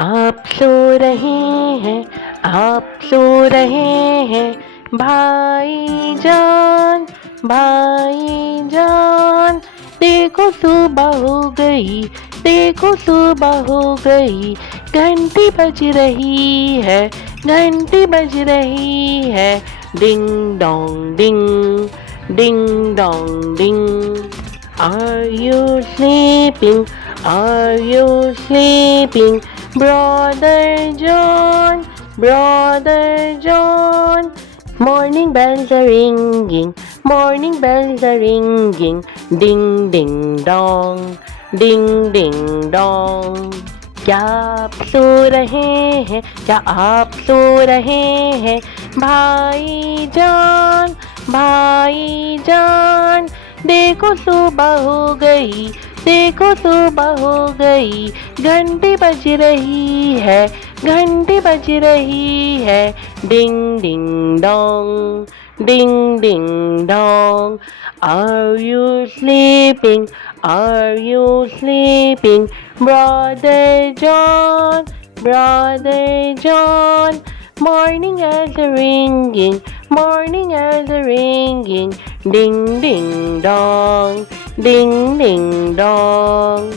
आप सो रहे हैं, आप सो रहे हैं, भाईजान, भाईजान। देखो सुबह हो गई, देखो सुबह हो गई, घंटी बज रही है, घंटी बज रही है, डिंग डोंग डिंग, डिंग डोंग डिंग। Are you sleeping? Are you sleeping? Brother John, Brother John. Morning bells are ringing, morning bells are ringing, ding ding dong, ding ding dong. क्या आप सो रहे हैं, क्या आप सो रहे हैं, भाईजान, भाईजान। देखो सुबह हो गई, देखो सुबह हो गई, घंटी बज रही है, घंटी बज रही है, डिंग डिंग डोंग, डिंग डिंग डोंग। Are you sleeping? Are you sleeping? Brother John, Brother John. Morning bells are ringing, morning bells are ringing, ding ding dong, ding ding dong.